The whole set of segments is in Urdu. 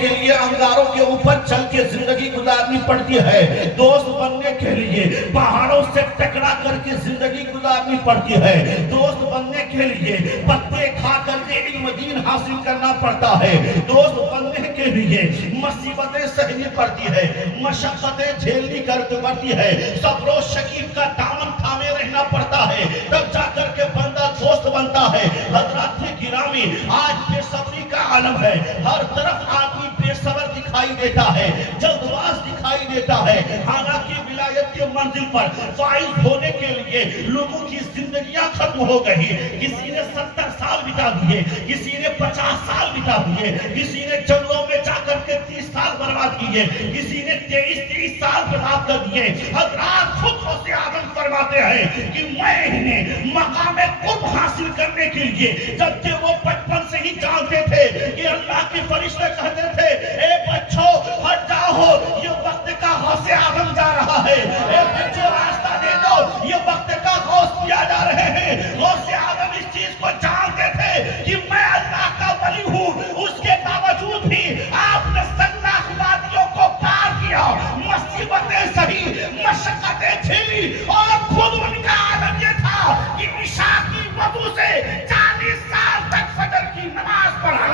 کے لیے انگاروں کے اوپر چل کے زندگی گزارنی پڑتی ہے، دوست بننے کے لیے پہاڑوں سے ٹکرا کر کے زندگی گزارنی پڑتی ہے، دوست بننے کے لیے پتے کھا کر کے علم دین حاصل کرنا پڑتا ہے، دوست بننے کے لیے مصیبتیں سہنی پڑتی ہے، مشقتیں جھیلنی پڑتی ہے، صبر و شکیف کا دامن تھامے رہنا پڑتا ہے، تب جا کر کے بندہ دوست بنتا ہے۔ حضرات گرامی، آج بے صبری کا عالم ہے، ہر طرف آدمی بے صبر دکھائی دیتا ہے، جلد باز دکھائی دیتا ہے، حالانکہ ولایت کے منزل پر فائز ہونے کے لیے لوگوں کی زندگیاں ختم ہو گئی، کسی نے 70 سال بتا دیے، کسی نے 50 سال بتا دیے، کسی نے جنگلوں میں جا کر کے 30 سال برباد کیے، کسی نے 23 سال برباد کر دیے۔ حضرات خود غوث اعظم فرماتے ہیں کہ میں انہیں مقام قرب حاصل کرنے کے لیے، جبکہ وہ بچپن سے ہی جانتے تھے کہ اللہ کے فرشتے کہتے تھے اے بچوں ہٹ جاؤ، یہ وقت کا غوث اعظم جا رہا ہے، اے بچوں راستہ دے دو، یہ وقت کا غوث کیا جا رہے ہیں۔ غوث اعظم اس چیز کو جانتے تھے کہ میں اللہ کا ولی ہوں، اس کے باوجود بھی آپ نے سناخ وادیوں کو پار کیا، مصیبتیں سہی، مشقتیں جھیلی، اور خود ان کا عالم یہ تھا کہ عشاء کی وضو سے 40 سال تک فجر کی نماز پڑھا۔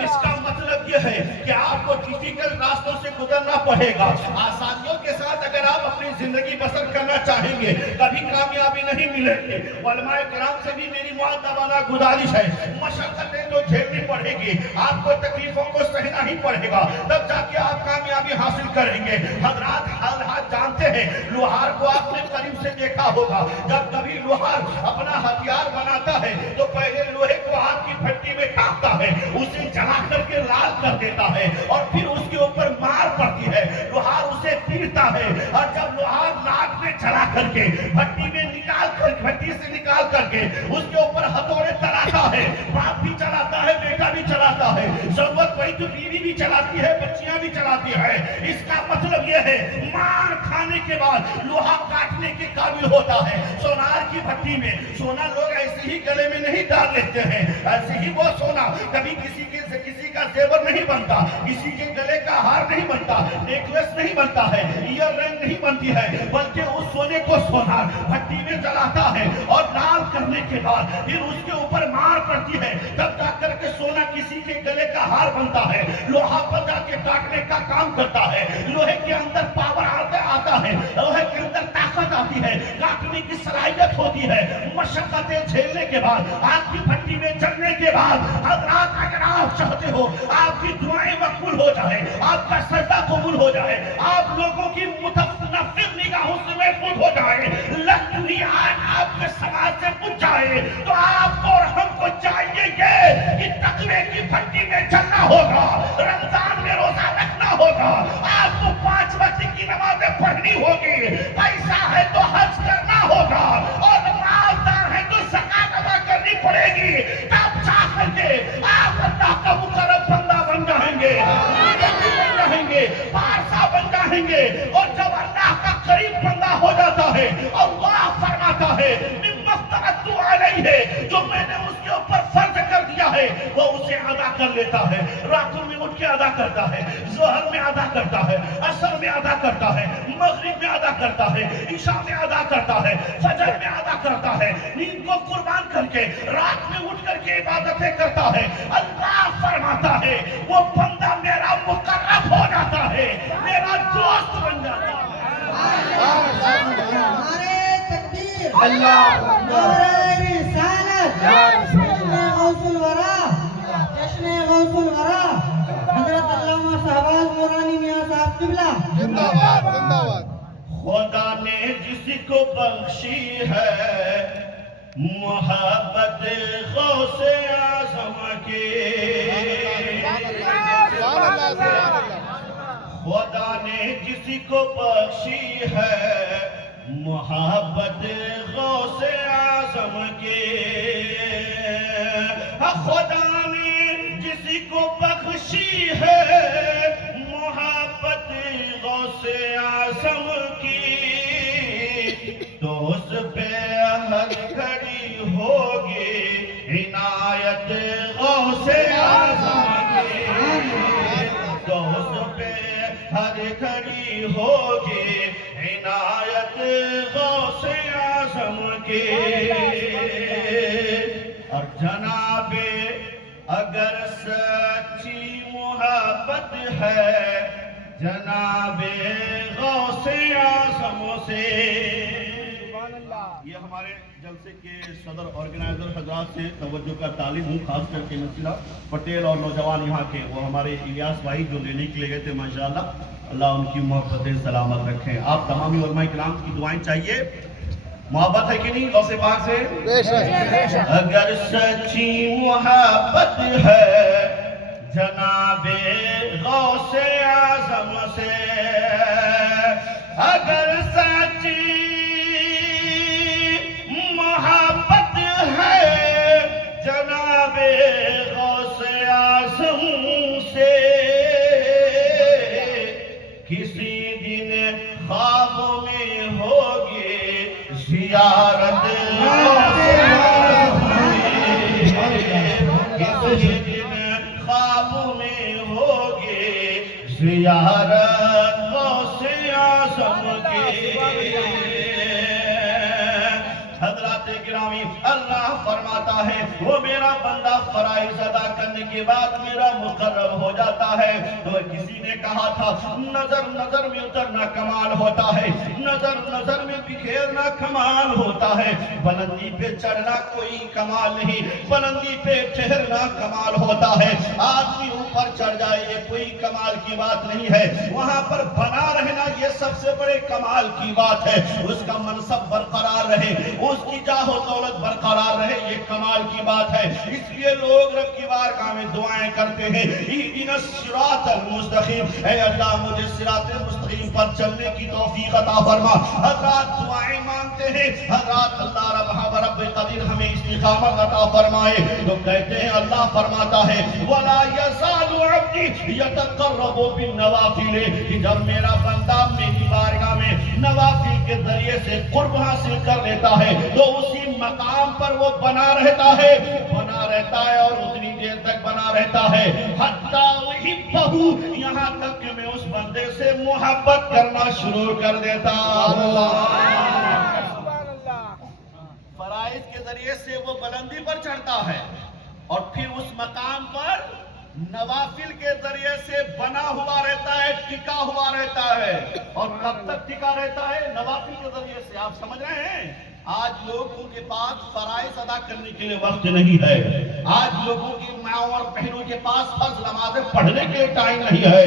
اس کا مطلب یہ ہے کہ آپ کو ڈیفیکلٹ راستوں سے گزرنا پڑے گا، آسانیوں کے ساتھ اگر آپ اپنی زندگی بسر کرنا چاہیں گے کبھی کامیابی نہیں ملے گی۔ علماء کرام سے بھی میری معتبرہ گزارش ہے، مشقتیں تو جھیلنی پڑے گی، آپ کو تکلیفوں کو سہنا ہی پڑے گا، تب جا کے آپ کامیابی حاصل کریں گے۔ حضرات حالات جانتے ہیں، لوہار کو آپ نے قریب سے دیکھا ہوگا، جب کبھی لوہار اپنا ہتھیار بناتا ہے تو پہلے لوہے کو آگ کی بھٹی میں ڈالتا ہے، اسے جلا کر کے لال کر دیتا ہے، اور پھر اس کے اوپر مار پڑتی ہے، لوہار اسے پیٹتا ہے، اور جب لوہار ناک میں چلا کر کے بھٹی میں نکال کر بھٹی سے نکال کر کے اس کے اوپر ہتھوڑے چلاتا ہے، باپ بھی چلاتا ہے، بیٹا بھی چلاتا ہے، ضرورت پڑی تو بیوی بھی چلاتی ہے، بچیاں بھی چلاتی ہے۔ اس کا مطلب یہ ہے مار کھانے کے بعد لوہا کاٹنے کے قابل ہوتا ہے۔ سونار کی بھٹی میں سونا لوگ ایسے ہی گلے میں نہیں ڈال لیتے ہیں، ایسے ہی وہ سونا کبھی کسی کا زیور نہیں بنتا، کسی کے گلے کا ہار نہیں بنتا، نیکلیس نہیں بنتا ہے، ایئر رنگ نہیں بنتی ہے، بلکہ اس سونے کو سونار بھٹی میں جلاتا ہے، اور لال کرنے کے بعد پھر اس کے اوپر مار پڑتی ہے، تب جا کر کے سونا کسی کے گلے کا ہار بنتا ہے، لوہا پر جا کے کاٹنے کا کام کرتا ہے، لوہے کے اندر پاور آتا ہے، لوہے کے اندر طاقت آتی ہے، کاٹنے کی صلاحیت ہوتی ہے۔ مشقتیں جھیلنے کے بعد، آگ کی بھٹی میں جلنے کے بعد، حضرات اگر آپ چاہتے ہو آپ کی دعائیں مقبول ہو جائے، آپ کا سجدہ قبول ہو جائے، آپ لوگوں کی متنفر نگاہوں سے محفوظ ہو جائے، دنیا آپ کے سماج سے پوچھ جائے، تو آپ کو اور ہم کو چاہیے یہ کہ تقوی کی بھٹی میں چلنا ہوگا، رمضان میں روزہ رکھنا ہوگا، آپ کو 5 وقت کی نمازیں پڑھنی ہوگی، پیسہ ہے تو حج کرنا ہوگا، اور مالدار ہے تو زکات ادا کرنی پڑے گی، تب جا کر کے آپ اللہ کا مقرب بندہ بن جائیں گے، بن جائیں گے، پارسا بن جائیں گے، اور جب اللہ کا قریب بندہ ہو جاتا ہے، اللہ فرماتا ہے مما افترضت علیہ، جو میں نے اس کے اوپر فرض کر دیا ہے وہ اسے ادا کر لیتا ہے، راتوں میں اٹھ کے ادا کرتا ہے، ظہر میں ادا کرتا ہے، عصر میں ادا کرتا ہے، مغرب میں ادا کرتا ہے، عشاء میں ادا کرتا ہے، فجر میں ادا کرتا ہے، نیند کو قربان کر کے رات میں اٹھ کر کے عبادتیں کرتا ہے، اللہ فرماتا ہے وہ بندہ میرا مقرب ہو جاتا ہے، میرا دوست بن جاتا ہے۔ نعرہ تکبیر، اللہ نعرہ رسالت، جشن غوث الورا، جشن غوث الورا، حضرت علامہ شہباز نورانی میاں صاحب قبلہ زندہ باد، زندہ باد۔ خدا نے جس کو بخشی ہے محبت غوث اعظم کی، خدا نے جس کو بخشی ہے محبت غوث اعظم کی، خدا نے جس کو بخشی ہے محبت غوث اعظم کی، تو اس پہ ہر گھڑی ہوگی عنایت غوث اعظم کی، تو اس پہ ہر گھڑی ہوگی عنایت غوث اعظم کی۔ اور جناب اگر سچی محبت ہے جناب غوث اعظم سے، یہ ہمارے جلسے کے صدر آرگنائزر حضرات سے توجہ کا طالب ہوں، خاص کر کے نصیرہ پٹیل اور نوجوان یہاں کے، وہ ہمارے الیاس بھائی جو لینے کے لیے گئے تھے، ماشاءاللہ اللہ ان کی محبتیں سلامت رکھیں۔ آپ تمامی علماء کرام کی دعائیں چاہیے، محبت ہے کہ نہیں غوث پاک سے؟ بے شک۔ اگر سچی محبت ہے جناب غوث اعظم سے، اگر سچی محبت ہے جناب غوث اعظم سے، کسی دن خواب میں ہوگی زیارت غوث اعظم کی، کسی دن خواب میں ہوگی زیارت غوث اعظم کی۔ حضرات گرامی، اللہ فرماتا ہے وہ میرا بندہ فرائض ادا کرنے کے بعد میرا مقرب ہو جاتا ہے۔ تو کسی نے کہا تھا نظر نظر میں اترنا کمال ہوتا ہے، نظر نظر میں بکھیرنا کمال ہوتا ہے، بلندی پہ چڑھنا کوئی کمال نہیں، بلندی پہ ٹھہرنا کمال ہوتا ہے۔ آدمی اوپر چڑھ جائے یہ کوئی کمال کی بات نہیں ہے، وہاں پر بنا رہنا یہ سب سے بڑے کمال کی بات ہے، اس کا منصب برقرار رہے، اس کی جاہ و دولت برقرار رہے، یہ کمال کی بات ہے۔ اس لیے لوگ رب کی بارگاہ میں دعائیں کرتے ہیں، اہدنا الصراط المستقیم، اے اللہ مجھے صراط مستقیم پر چلنے کی توفیق عطا فرما۔ حضرات دعائیں مانگتے ہیں، حضرات اللہ رب قدیر ہمیں استقامت عطا فرمائے۔ تو کہتے ہیں اللہ فرماتا ہے وَلَا يَزَالُ عَبْدِي يَتَقَرَّبُ بِالنَّوَافِلِ، کہ جب میرا بندہ میری بارگاہ میں نوافل کے ذریعے سے قرب حاصل کر لیتا ہے تو اسی مقام پر وہ بنا رہتا ہے اور اتنی دیر تک بنا رہتا ہے حتیٰ احبہ، یہاں تک کہ میں اس بندے سے محبت کرنا شروع کر دیتا ہوں۔ فرائض کے ذریعے سے وہ بلندی پر چڑھتا ہے اور پھر اس مقام پر نوافل کے ذریعے سے بنا ہوا رہتا ہے، ٹکا ہوا رہتا ہے۔ اور کب تک ٹکا رہتا ہے؟ نوافل کے ذریعے سے۔ آپ سمجھ رہے ہیں؟ آج لوگوں کے پاس فرائض ادا کرنے کے لیے وقت نہیں ہے، آج لوگوں کی ماؤں اور بہنوں کے پاس فرض نمازیں پڑھنے کے لیے ٹائم نہیں ہے۔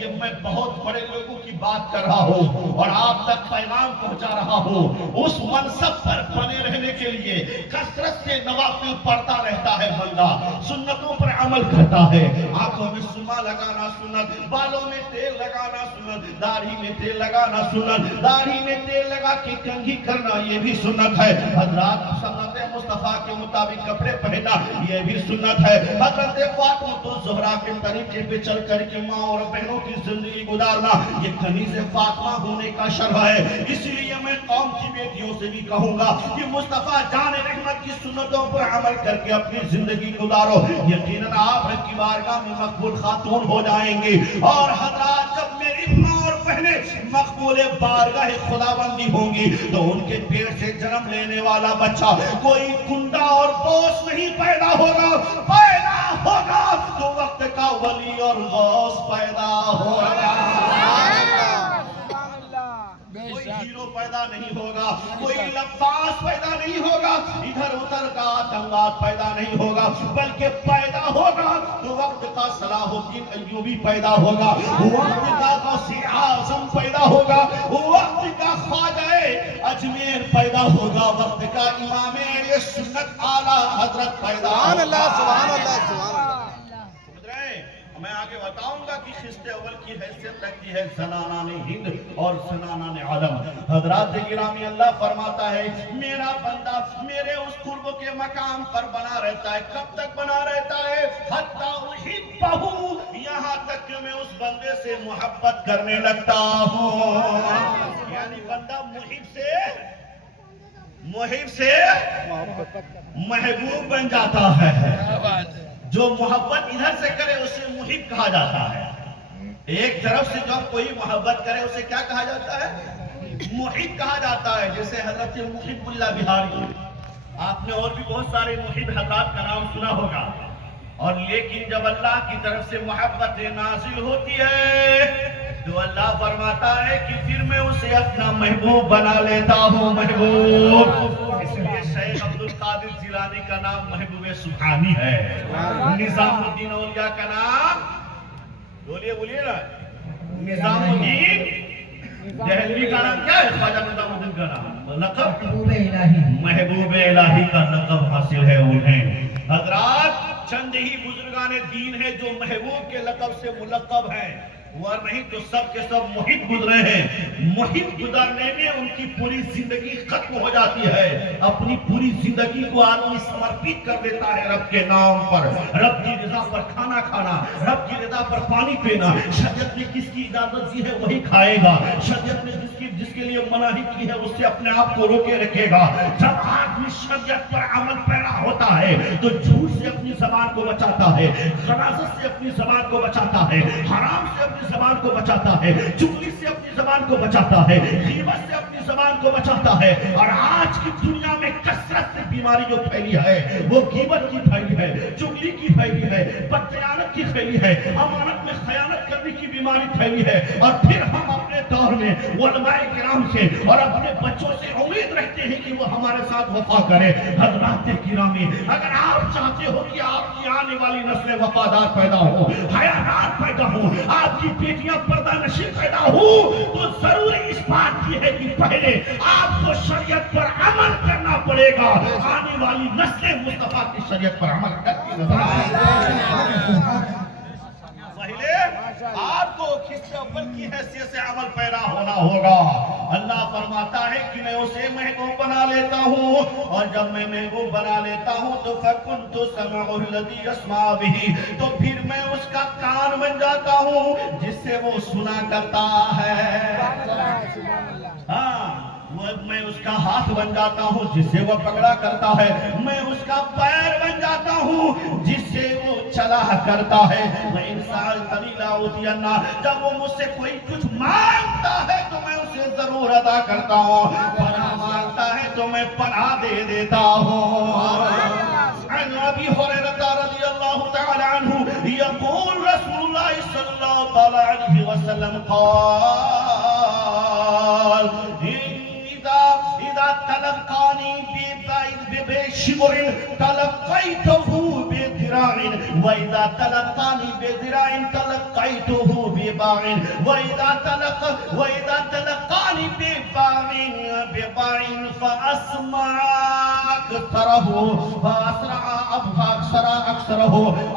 یہ میں بہت بڑے لوگوں کی بات کر رہا ہوں اور آپ تک پیغام پہنچا رہا ہوں۔ اس منصب پر بنے رہنے کے لیے کثرت سے نوافل پڑھتا رہتا ہے بندہ، سنتوں پر عمل کرتا ہے، آنکھوں میں سرما لگانا سنت، بالوں میں تیل لگانا سنت، داڑھی میں تیل لگانا سنت، داڑھی میں تیل لگا کے کنگھی کرنا یہ بھی سنت ہے۔ حضرات سنت مصطفیٰ کے مطابق کپڑے پہننا یہ بھی سنت ہے۔ حضرت فاطمہ الزہرا کے طریقے پہ چل کر کے ماں اور بہنوں کی زندگی گزارنا یہ کنیز فاطمہ ہونے کا شرح ہے۔ اس لیے میں قوم کی بیٹیوں سے بھی کہوں گا کہ مصطفیٰ جان رحمت کی سنتوں پر عمل کر کے اپنی زندگی گزارو، یقیناً آپ رب کی بارگاہ میں مقبول خاتون ہو جائیں گے۔ اور حضرات جب میری ماں اور بہنیں مقبول بارگاہ خداوندی ہوں گی تو ان کے پیٹ سے جنم لینے والا بچہ کوئی گنڈا اور بوس نہیں پیدا ہوگا تو وقت کا ولی اور غوث پیدا ہوگا۔ کوئی ہیرو پیدا نہیں ہوگا، کوئی لباس پیدا نہیں ہوگا، ادھر ادھر کا آتنکواد پیدا نہیں ہوگا، بلکہ پیدا ہوگا تو وقت کا صلاح الدین ایوبی پیدا ہوگا، وقت کا غوث اعظم پیدا ہوگا، وقت کا خواجہ اجمیر پیدا ہوگا، وقت کا امام اہل سنت اعلیٰ حضرت پیدا ہوگا۔ سبحان اللہ، سبحان اللہ، سبحان اللہ۔ سمجھ رہے ہیں؟ میں آگے بتاؤں گا کہ خست اول کی حیثیت رکھتی ہے زنانان ہند اور زنانان عالم. حضرات گرامی اللہ فرماتا ہے میرا بندہ میرے اس قرب کے مقام پر بنا رہتا ہے. کب تک بنا رہتا ہے؟ حتی احبہ، یہاں تک کہ میں اس بندے سے محبت کرنے لگتا ہوں. یعنی بندہ محب سے محبوب بن جاتا ہے. جو محبت ادھر سے کرے اسے محب کہا جاتا ہے. ایک طرف سے جب کوئی محبت کرے اسے کیا کہا جاتا ہے؟ محب کہا جاتا ہے. جیسے حضرت محب اللہ بہاری، آپ نے اور بھی بہت سارے محب حضرات کا نام سنا ہوگا. اور لیکن جب اللہ کی طرف سے محبت نازل ہوتی ہے تو اللہ فرماتا ہے کہ پھر میں اسے اپنا محبوب بنا لیتا ہوں. محبوب، اس لیے شیخ عبد القادر جیلانی کا نام محبوب سبحانی ہے. نظام الدین اولیاء کا نام بولیے نا، نظام الدین دہلوی کا نام کیا ہے؟ خواجہ نظام الدین کا نام لقب محبوب الہی کا لقب حاصل ہے انہیں. حضرات چند ہی بزرگان دین ہیں جو محبوب کے لقب سے ملقب ہیں، اور نہیں تو سب کے سب محب گزرے ہیں. محب گزرنے میں ان کی پوری زندگی ختم ہو جاتی ہے. اپنی پوری زندگی کو آدمی سمرپت کر دیتا ہے رب کے نام پر. رب کی رضا پر کھانا کھانا، رب کی رضا پر پانی پینا. شریعت نے کس کی اجازت دی ہے وہی کھائے گا. شریعت نے جس کے لیے مناہی کی ہے اس سے اپنے آپ کو روکے رکھے گا. جب آدمی شریعت پر عمل پیرا ہوتا ہے تو جھوٹ سے اپنی زبان کو بچاتا ہے، خنازت سے اپنی زبان کو بچاتا ہے، حرام سے اپنی زبان کو بچاتا ہے، چغلی سے اپنی زبان کو بچاتا ہے، غیبت سے اپنی زبان کو بچاتا ہے. اور آج کی دنیا میں کثرت سے بیماری جو پھیلی ہے وہ غیبت کی پھیلی ہے، چغلی کی پھیلی ہے، بدخیانت کی پھیلی ہے، امانت میں خیانت کرنے کی بیماری پھیلی ہے. اور پھر ہم اپنے دور میں علماء کرام سے اور اپنے بچوں سے امید رکھتے ہیں کہ وہ ہمارے ساتھ وفا کرے. حضرات گرامی، اگر آپ چاہتے ہو کہ آپ کی آنے والی نسلیں وفادار پیدا ہو، حیادار پیدا ہو، آپ کی بیٹیاں پردہ نشین پیدا ہو، تو ضروری اس بات کی ہے کہ پہلے آپ کو شریعت پر عمل کرنا پڑے گا. آنے والی نسلیں مصطفیٰ کی شریعت پر عمل کرتی نظر آئیں گی. پہلے آپ کو خصلت اول کی حیثیت سے عمل پیرا ہونا ہوگا. اللہ فرماتا ہے کہ میں اسے محبوب بنا لیتا ہوں، اور جب میں محبوب بنا لیتا ہوں تو فَكُنْتُ سَمْعُهُ الَّذِي يَسْمَعُ بِهِ، تو پھر میں اس کا کان بن جاتا ہوں جس سے وہ سنا کرتا ہے. ہاں، میں اس کا ہاتھ بن جاتا ہوں جس سے وہ پکڑا کرتا ہے. میں اس کا پیر بن جاتا ہوں جس سے وہ چلا کرتا ہے. میں انسان قلیلا اوتینا، جب وہ مجھ سے کوئی کچھ مانگتا ہے تو میں اسے ضرور ادا کرتا ہوں. پناہ مانگتا ہے تو میں پناہ دے دیتا ہوں. عن ابی ہریرہ رضی اللہ تعالی عنہ یقول رسول اللہ صلی اللہ علیہ وسلم قال إذا تلقاني بشبر تلقيته بذراع، وإذا تلقاني بذراع تلقيته بباع، وإذا تلقاني بباع فأسمع أكثره.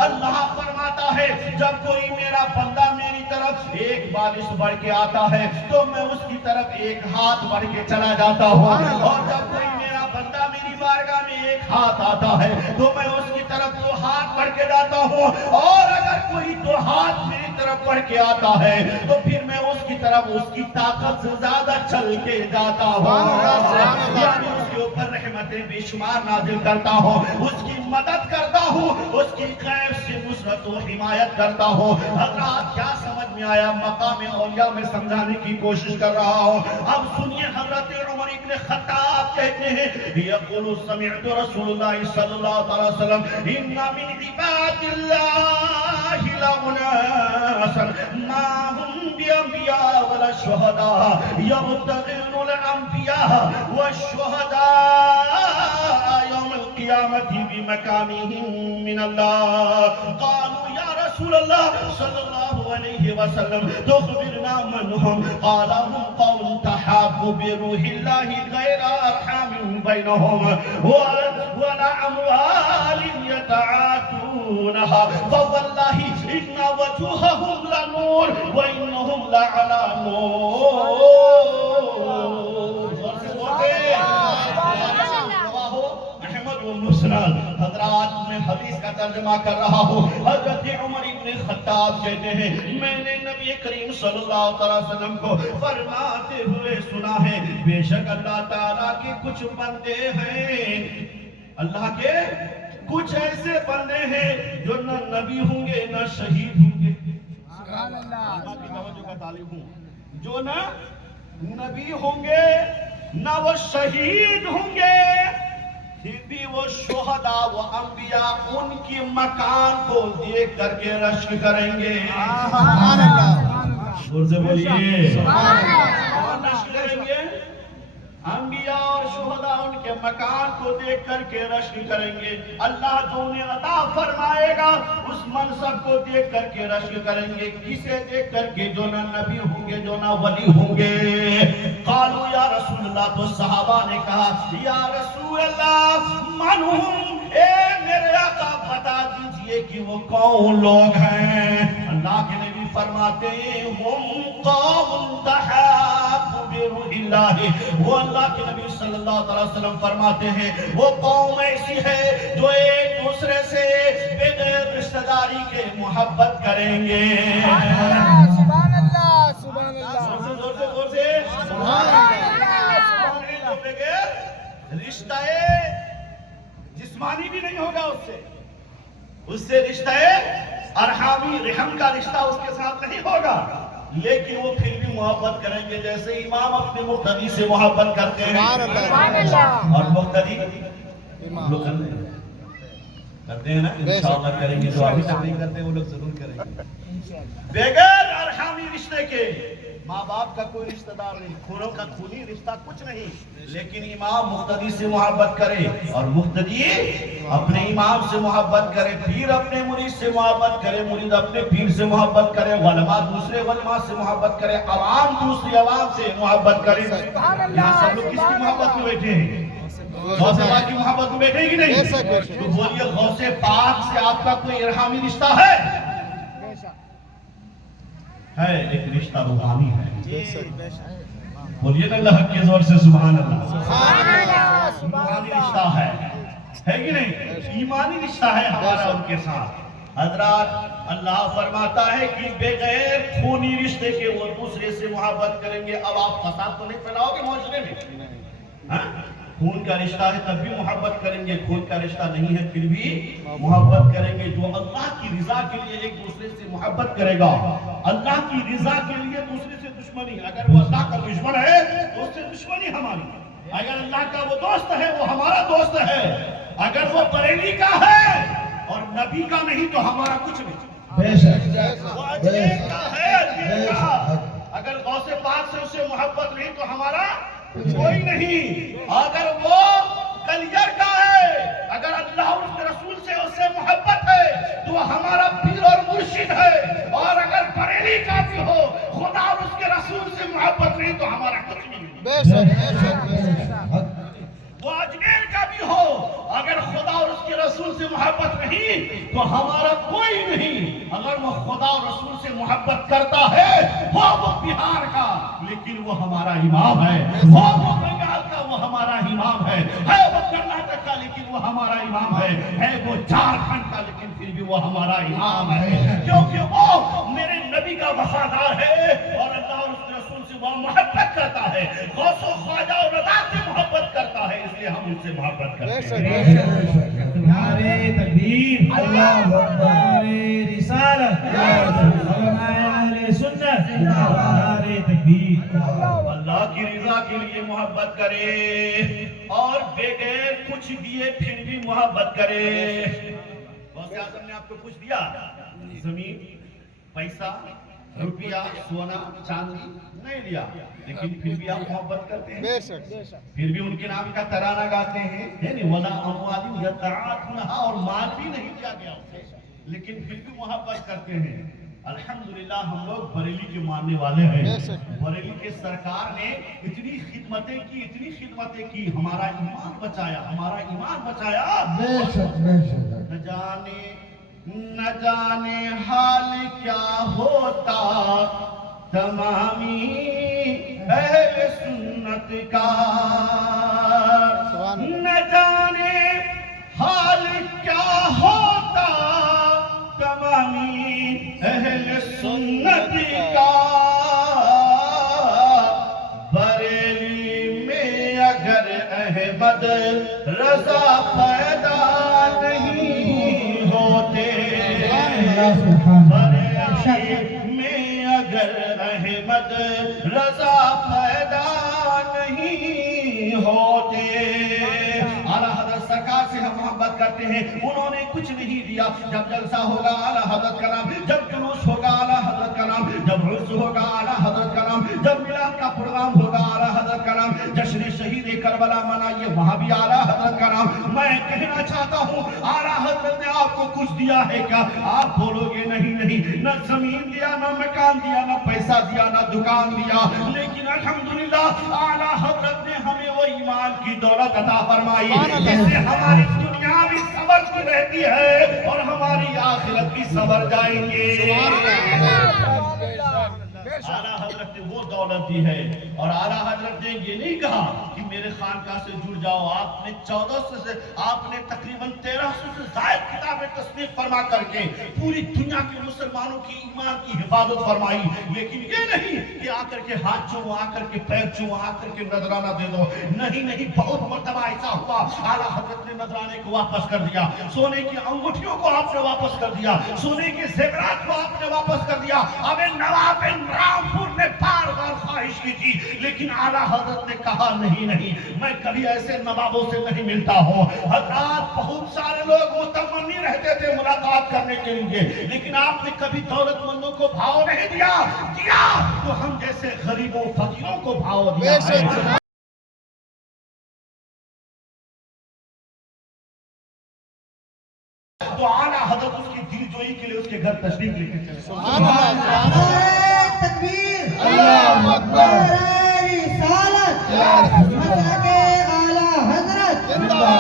اللہ فرماتا ہے جب کوئی میرا بندہ میری طرف ایک بالش بڑھ کے آتا ہے تو میں اس کی طرف ایک ہاتھ بڑھ کے چلا جاتا ہوں. اور جب کوئی میرا بندہ میری بارگاہ میں ایک ہاتھ آتا ہے تو میں اس کی طرف دو ہاتھ بڑھ کے جاتا ہوں. اور اگر کوئی دو ہاتھ میری طرف بڑھ کے آتا ہے تو پھر میں اس کی طرف اس کی طاقت سے زیادہ چل کے جاتا ہوں. یعنی اس کے اوپر رحمتیں بے شمار نازل کرتا ہوں، اس کی مدد کرتا ہوں، اس کی غیب سے نصرت و حمایت کرتا ہوں. حضرات کیا سمجھ میں آیا؟ مقام اولیاء میں سمجھانے کی کوشش کر رہا ہوں. اب سنیے، حضرت عمر ابن خطاب کہتے ہیں یقول سمعت رسول اللہ صلی اللہ علیہ وسلم ان من عباد اللہ لأناسا ما هم بأنبیاء ولا شهداء يبتغون الأنبیاء والشهداء يوم القيامة بمكانهم من الله. قالوا يا رسول الله صلى الله عليه وسلم تخبرنا من هم؟ قال هم قوم تحابوا بروح الله غير أرحام بينهم ولا أموال يتعاطونها فوالله إن وجوههم لنور وإنهم لعلى نور. حضرات میں حدیث کا ترجمہ کر رہا ہوں. حضرت عمر ابن خطاب کہتے ہیں میں نے نبی کریم صلی اللہ علیہ وسلم کو فرماتے ہوئے سنا ہے بے شک اللہ تعالیٰ کے کچھ بندے ہیں, اللہ کے کچھ ایسے بندے ہیں جو نہ نبی ہوں گے نہ شہید ہوں گے. سبحان اللہ کی توجہ کا طالب ہوں. جو نہ نبی ہوں گے نہ وہ شہید ہوں گے, پھر بھی وہ شہداء و انبیاء ان کی مکان کو دیکھ کر کے رشک کریں گے. سبحان اللہ. زور سے بولیے سبحان اللہ. کون رشک کریں گے؟ انبیاء اور شہداء ان کے مکان کو دیکھ کر کے رشک کریں گے. اللہ جو انہیں عطا فرمائے گا اس منصب کو دیکھ کر کے رشک کریں گے. کسے دیکھ کر کے؟ جو نہ نبی ہوں گے جو نہ ولی ہوں گے. قالوا یا رسول اللہ, تو صحابہ نے کہا یا رسول اللہ من ہم, اے میرے آقا بتا دیجئے کہ وہ کون لوگ ہیں. اللہ کے نبی فرماتے ہیں ہم قوم تحابوا بروح اللہ. وہ اللہ کے نبی صلی اللہ علیہ وسلم فرماتے ہیں وہ قوم ایسی ہے جو ایک دوسرے سے بغیر رشتہ داری کے محبت کریں گے. سبحان اللہ. سبحان اللہ. زور سے سبحان اللہ. جو بغیر رشتہ جسمانی بھی نہیں ہوگا اس سے رشتہ ارحامی رحم کا رشتہ اس کے ساتھ نہیں ہوگا, لیکن وہ پھر بھی محبت کریں گے جیسے امام اپنے مقتدی سے محبت کرتے ہیں. سبحان اللہ. اور مقتدی لوگ کرتے ہیں نا, انشاءاللہ کریں گے. جو ابھی تک نہیں کرتے وہ لوگ ضرور کریں گے. بغیر ارحامی رشتے کے ماں باپ کا کوئی رشتہ دار نہیں, خونوں کا خونی رشتہ کچھ نہیں, لیکن امام مقتدی سے محبت کرے اور مقتدی اپنے امام سے محبت کرے, پیر اپنے مرید سے محبت کرے, مرید اپنے پیر سے محبت کرے, علماء دوسرے علماء سے محبت کرے, عوام دوسری عوام سے محبت کرے. یہاں سب لوگ کس کی محبت میں بیٹھے ہیں؟ غوث پاک کی محبت میں بیٹھے کہ نہیں؟ تو بولیے غوث پاک سے آپ کا کوئی ارحامی رشتہ ہے؟ ایک رشتہ روحانی ہے. بولیے نا اللہ کے زور سے سبحان اللہ. روحانی رشتہ ہے کہ نہیں؟ ایمانی رشتہ ہے ہمارا ان کے ساتھ. حضرات اللہ فرماتا ہے کہ بغیر خونی رشتے کے وہ دوسرے سے محبت کریں گے. اب آپ فساد تو نہیں پھیلاؤ گے معاشرے میں؟ خون کا رشتہ ہے تب بھی محبت کریں گے, خون کا رشتہ نہیں ہے پھر بھی محبت کریں گے. جو اللہ کی رضا کے لیے ایک دوسرے سے محبت کرے گا, اللہ کی رضا کے لیے دوسرے سے دشمنی, اگر وہ اللہ کا دشمن ہے تو اس سے دشمنی ہماری, اگر اللہ کا وہ دوست ہے وہ ہمارا دوست ہے, اگر وہ بریلی کا ہے اور نبی کا نہیں تو ہمارا کچھ نہیں. وہ اجمیر کا ہے, اجمیر کا, اگر غوث پاک سے اسے محبت نہیں تو ہمارا کوئی نہیں. اگر وہ کلیجر کا ہے, اگر اللہ اور اس کے رسول سے اس سے محبت ہے تو وہ ہمارا پیر اور مرشد ہے, اور اگر بریلی کا بھی ہو خدا اور اس کے رسول سے محبت نہیں تو ہمارا کچھ نہیں. وہ اجمیر کا بھی ہو, اگر خدا اور اس کے رسول سے محبت نہیں تو ہمارا کوئی نہیں. اگر وہ خدا اور رسول سے محبت کرتا ہے وہ بہار کا لیکن وہ ہمارا امام ہے, وہ بنگال کا وہ ہمارا امام ہے وہ کرناٹک کا لیکن وہ ہمارا امام ہے وہ جھارکھنڈ کا لیکن پھر بھی وہ ہمارا امام ہے, کیونکہ وہ میرے نبی کا وفادار ہے اور اللہ اور اس کے رسول سے وہ محبت کرتا ہے, غوث و خواجہ اور رضا سے محبت کرتا ہے, اس لیے ہم ان سے محبت کرتے ہیں. نعرے تکبیر, اللہ اکبر, رسالت, علماء اہل سنت, نعرے تکبیر. اللہ کی رضا کے لیے محبت کرے اور بغیر کچھ دیے پھر بھی محبت کرے. غوث اعظم نے آپ کو کچھ دیا, زمین, پیسہ, روپیہ, سونا, چاندی نہیں دیا, لیکن پھر بھی آپ محبت کرتے ہیں, پھر بھی ان کے نام کا ترانہ گاتے ہیں, وَلَا أَمْوَالٍ يَتَّعَاطُونَهَا, اور مال بھی نہیں دیا گیا اسے, لیکن پھر بھی محبت کرتے ہیں. الحمدللہ ہم لوگ بریلی کے ماننے والے ہیں. بریلی کے سرکار نے اتنی خدمتیں کی, ہمارا ایمان بچایا, نہ جانے نہ جانے حال کیا ہوتا تمامی اہل سنت کا، نہ جانے حال کیا ہوتا تمامی اہل سنت کا، بریلی میں اگر احمد رضا پیدا نہیں ہوتے، بریلی میں اگر احمد رضا پیدا نہیں ہوتے۔ اعلیٰ حضرت سرکار سے ہم محبت کرتے ہیں، انہوں نے کچھ نہیں دیا۔ جب جلسہ ہوگا اعلیٰ حضرت کا نام، جب جلوس ہوگا اعلیٰ حضرت کا نام، جب عرس ہوگا اعلیٰ حضرت کا نام، جب میلاد کا پروگرام ہوگا اعلیٰ حضرت کا نام، جشن شہید کربلا منائیے وہاں بھی اعلیٰ حضرت کا نام۔ میں کہنا چاہتا ہوں اعلیٰ حضرت نے آپ کو کچھ دیا ہے کیا؟ آپ بولو گے نہیں نہیں، نہ زمین دیا، نہ مکان دیا، نہ پیسہ دیا، نہ دکان دیا، لیکن الحمدللہ اعلیٰ حضرت نے ہمیں وہ ایمان کی دولت عطا فرمائی جس سے ہماری دنیا بھی سنورتی رہتی ہے اور ہماری آخرت بھی سنور جائیں گے۔ اعلیٰ حضرت نے وہ دولت دی ہے، اور اعلیٰ حضرت نے یہ نہیں کہا کہ میرے خانقاہ سے جڑ جاؤ۔ آپ نے 1400 سے آپ نے تقریباً 1300 سے زائد کتابیں تصنیف فرما کر کے پوری دنیا کے مسلمانوں کی ایمان کی حفاظت فرمائی، لیکن یہ نہیں کہ آ کر کے ہاتھ چوم، آ کر کے پیر چوم، آ کر کے نذرانہ دے دو۔ نہیں نہیں، بہت مرتبہ ایسا ہوا اعلیٰ حضرت نے نذرانے کو واپس کر دیا، سونے کی انگوٹھیوں کو آپ نے واپس کر دیا، سونے کے زیورات کو آپ نے واپس کر دیا۔ اب نواب رامپور نے بار بار خواہش کی تھی، لیکن اعلیٰ حضرت نے کہا نہیں نہیں، میں کبھی ایسے نوابوں سے نہیں ملتا ہوں۔ حضرات بہت سارے لوگ متمنی رہتے تھے ملاقات کرنے کے لیے، لیکن آپ نے کبھی دولت مندوں کو بھاؤ نہیں دیا تو ہم جیسے غریبوں فقیروں کو بھاؤ دیا ہے۔ تو اعلیٰ حضرت اس کی دل جوئی کے لیے اس کے گھر تشریف لے کے چلے۔ تکبیر، اللہ اکبر، رسالت، مسلک اعلیٰ حضرت، علماء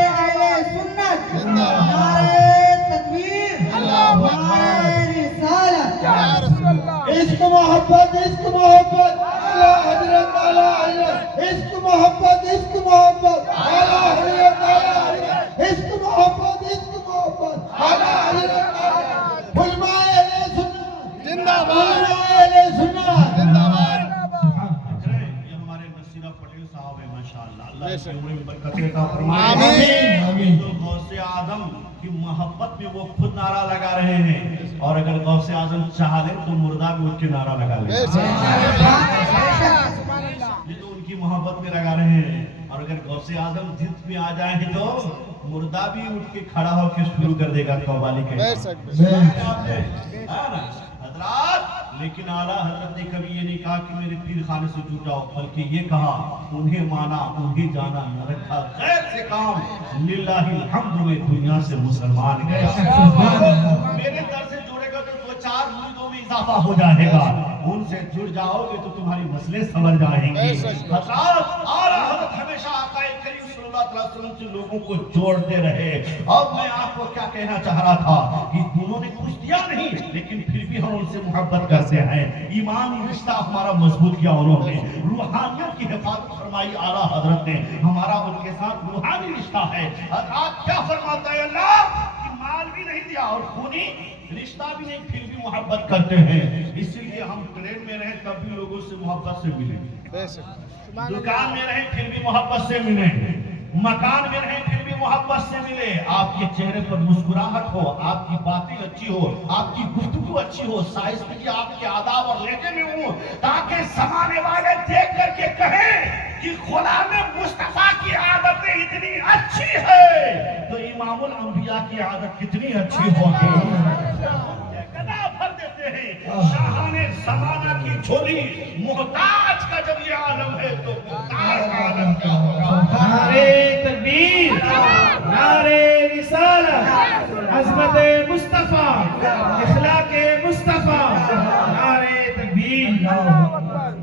اہل سنت، نعرہ تکبیر، نعرہ رسالت۔ عشق محبت، عشق محبت، اعلیٰ حضرت، اعلیٰ حضرت، عشق محبت، عشق محبت، اعلیٰ حضرت، اعلیٰ حضرت، عشق محبت، عشق محبت، اعلیٰ حضرت، علماء اہل سنت زندہ باد، علماء اہل سنت زندہ باد۔ یہ ہمارے نصیرہ پٹیل صاحب ہیں، ماشاءاللہ، اللہ اس کی عمر میں برکتیں عطا فرمائے۔ آمین۔ تو غوث اعظم کی محبت میں وہ خود نعرہ لگا رہے ہیں، اور اگر غوث اعظم چاہ لیں تو مردہ بھی اٹھ کے نعرہ لگا لیں۔ یہ تو ان کی محبت میں لگا رہے ہیں، اور اگر غوث اعظم ضد میں آ جائیں تو مردہ بھی اٹھ کے کھڑا ہو کے شروع کر دے گا قوالی کے۔ حضرات، لیکن اعلیٰ حضرت نے کبھی یہ نہیں کہا کہ میرے پیر خانے سے جڑ جاؤ، بلکہ یہ کہا انہیں مانا انہیں جانا، نہ رکھا غیر سے کام، للہ الحمد میں دنیا سے مسلمان گیا۔ میرے در سے جڑے گا تو 2-4 مریدوں میں اضافہ ہو جائے گا، ان سے جڑ جاؤ گے تو تمہاری مسئلے سمجھ جائیں گے۔ حضرات، اعلیٰ حضرت ہمیشہ آقا کریم صلی اللہ علیہ وسلم سے لوگوں کو جوڑتے رہے۔ اب میں آپ کو کیا کہنا چاہ رہا تھا کہ انہوں نے کچھ دیا نہیں، لیکن پھر بھی ہم ان سے محبت کرتے ہیں۔ ایمانی رشتہ ہمارا مضبوط کیا انہوں نے، روحانیت کی حفاظت فرمائی اعلیٰ حضرت نے، ہمارا ان کے ساتھ روحانی رشتہ ہے۔ حضرات کیا فرماتا ہے اللہ کہ مال بھی نہیں دیا اور خونی رشتہ بھی نہیں، پھر بھی محبت کرتے ہیں۔ اسی لیے ہم ٹرین میں رہیں تب بھی لوگوں سے محبت سے ملیں، دکان میں رہیں پھر بھی محبت سے ملیں، مکان میں رہیں پھر بھی محبت سے ملے۔ آپ کے چہرے پر مسکراہٹ ہو، آپ کی باتیں اچھی ہو، آپ کی گفتگو اچھی ہو، شائستگی آپ کے آداب اور لہجے میں ہو، تاکہ زمانے والے دیکھ کر کے کہیں کہ غلام مصطفیٰ کی عادتیں اتنی اچھی ہے تو امام الانبیاء کی عادت کتنی اچھی ہوگی۔ گدا بھر دیتے ہیں شاہان زمانہ کی جھولی، محتاج کا جب یہ عالم ہے تو محتاج کا عالم کیا ہوگا۔ نعرہ تکبیر، نعرہ رسالت، عظمت مصطفیٰ، اخلاق مصطفیٰ، نعرہ تکبیر۔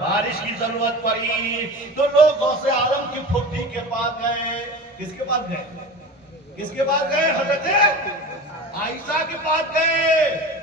بارش کی ضرورت پڑی تو لوگ غوث اعظم کی پھٹی کے پاس گئے. کس کے پاس گئے؟ کس کے پاس گئے؟ حضرت عائشہ کے پاس گئے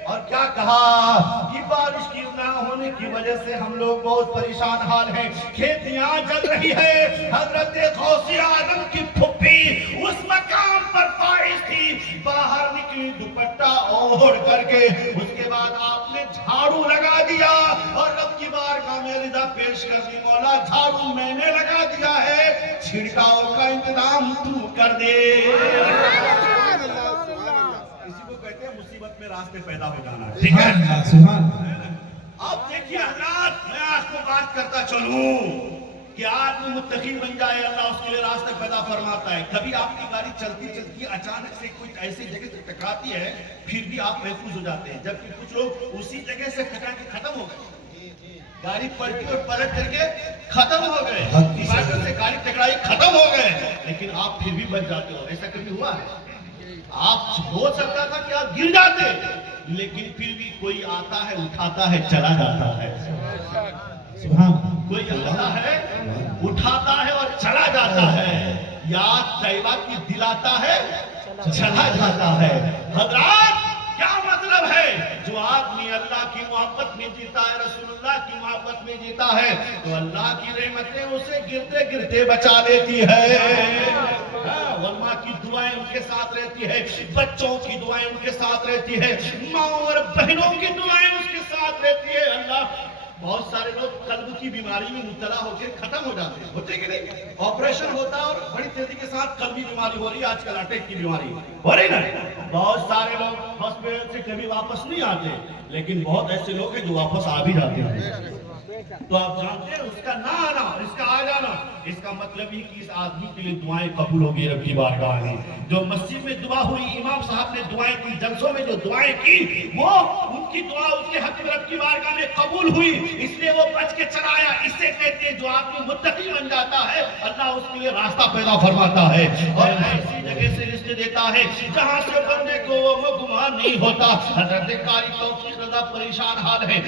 اور کیا کہا کہ بارش کی نہ ہونے کی وجہ سے ہم لوگ بہت پریشان حال ہیں, کھیتیاں جل رہی ہے. حضرت غوث اعظم کی پھپھی اس مقام پر فائز تھی, باہر نکلی دوپٹہ اوڑھ کر کے, اس کے بعد آپ نے جھاڑو لگا دیا اور رب کی بارگاہ میں رضا پیش کر دی, مولا جھاڑو میں نے لگا دیا ہے, چھڑکاؤ کا انتظام تو کر دے. اسی کو کہتے ہیں مصیبت میں راستے پیدا ہو جانا. ٹھیک ہے, اب دیکھیے حضرات, میں آپ کو بات کرتا چلوں کہ آدمی متقی بن جائے, اللہ اس کے لیے راستہ پیدا فرماتا ہے. کبھی آپ کی گاڑی چلتی چلتی اچانک سے کوئی ایسی جگہ سے ٹکراتی ہے, پھر بھی آپ محفوظ ہو جاتے ہیں, جبکہ کچھ لوگ اسی جگہ سے ٹکرا کے ختم ہو گئے, گاڑی پلٹی اور پلٹ کر کے ختم ہو گئے, دیوار سے گاڑی ٹکرائی ختم ہو گئے, لیکن آپ پھر بھی بچ جاتے ہو. ایسا کبھی ہوا ہے؟ آپ ہو سکتا تھا کہ آپ گر جاتے, لیکن پھر بھی کوئی آتا ہے, اٹھاتا ہے, چلا جاتا ہے. کوئی آتا ہے, اٹھاتا ہے اور چلا جاتا ہے, یاد طیبہ کی دلاتا ہے, چلا جاتا ہے. حضرات کیا مطلب ہے؟ جو آدمی اللہ کی محبت میں جیتا ہے, رسول اللہ کی محبت میں جیتا ہے, تو اللہ کی رحمتیں اسے گرتے گرتے بچا لیتی ہے. علماء کی دعائیں ان کے ساتھ رہتی ہے, بچوں کی دعائیں ان کے ساتھ رہتی ہے, ماں اور بہنوں کی دعائیں اس کے ساتھ رہتی ہے. اللہ, بہت سارے لوگ قلب کی بیماری میں مبتلا ہو کے ختم ہو جاتے ہیں, ہوتے کہ نہیں؟ آپریشن ہوتا ہے اور بڑی تیزی کے ساتھ قلبی بیماری ہو رہی ہے, آج کل اٹیک کی بیماری ہو رہی نا. بہت سارے لوگ ہاسپٹل سے کبھی واپس نہیں آتے, لیکن بہت ایسے لوگ ہیں جو واپس آ بھی جاتے ہیں. تو آپ جانتے ہیں اس کا نہ آنا اور اس کا آ جانا, اس کا مطلب یہ کہ اس آدمی کے لیے دعائیں قبول ہو گئی رب کی بارگاہ میں. جو مسجد میں دعا ہوئی, امام صاحب نے دعائیں کی, جلسوں میں جو دعائیں کی, وہ ان کی دعا اس کے حق میں رب کی بارگاہ میں قبول ہوئی, اس لیے وہ بچ کے چلا آیا. اس سے کہتے ہیں جو آدمی متقی بن جاتا ہے, اللہ اس کے لیے راستہ پیدا فرماتا ہے اور ایسی جگہ سے رشتے دیتا ہے جہاں سے بندے کو وہ گمان نہیں ہوتا. حضرت قاری توفیق رضا پریشان حال ہے,